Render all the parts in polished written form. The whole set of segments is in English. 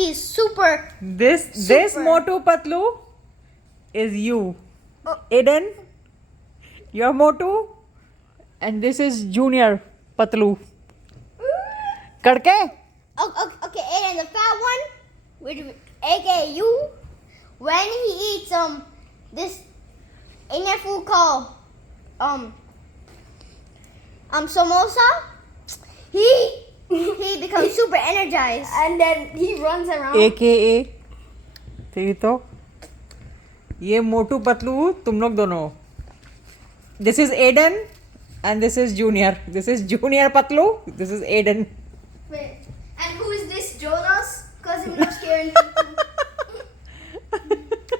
he's super. This Moto patlu is you. Aiden, you're Moto, and this is Junior patlu. Kadke? Okay, and the fat one, aka you, when he eats this Indian food called samosa, he becomes super energized and then he runs around. AKA तेरी तो ये मोटू पतलू तुम लोग दोनों. This is Aiden and this is Junior. This is Junior Patlu. This is Aiden. Wait, and who is this, Jonas? Because he loves scaring people.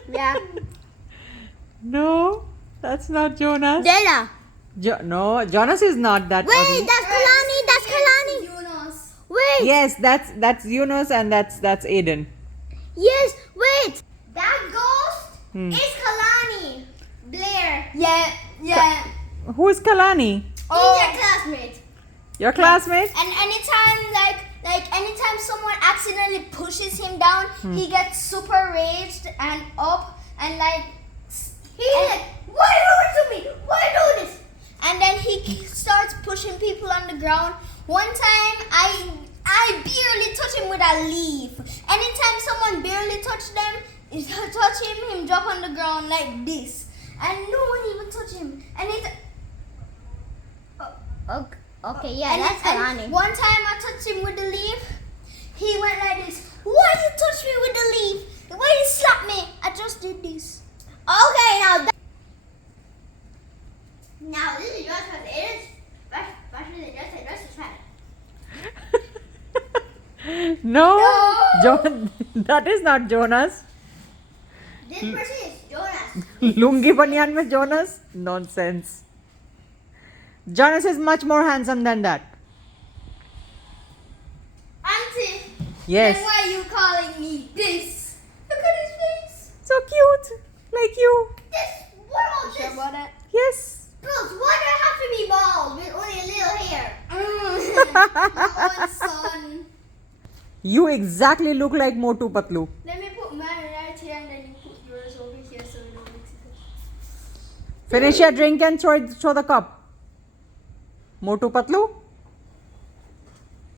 Yeah. No, that's not Jonas. Dana. No, Jonas is not that. Wait, ugly. that's Kalani. That's Kalani. Jonas. Wait. Yes, that's Yunus and that's Aiden. Yes. Wait. That ghost is Kalani. Blair. Yeah. Who is Kalani? He's your classmate. Your classmate? And anytime anytime someone accidentally pushes him down, he gets super raged and up and he's like, why do it to me? Why do this? And then he starts pushing people on the ground. One time I barely touch him with a leaf. Anytime someone barely touch him, drop on the ground like this. And no one even touch him. And okay, yeah, that's Kalani. One time I touched him with the leaf. He went like this. Why you touch me with the leaf? Why you slap me? I just did this. Okay, now this is yours because it is especially just No. That is not Jonas. This person is Jonas. Lungi banyan mein Jonas? Nonsense. Jonas is much more handsome than that. Auntie. Yes. Then why are you calling me this? Look at his face. So cute. Like you. This. What about this? About that? Yes. Girls, why do I have to be bald with only a little hair? One son. You exactly look like Motu Patlu. Let me put mine right here and then you put yours over here so we don't mix it up. Finish your drink and throw the cup. Motu Patlu?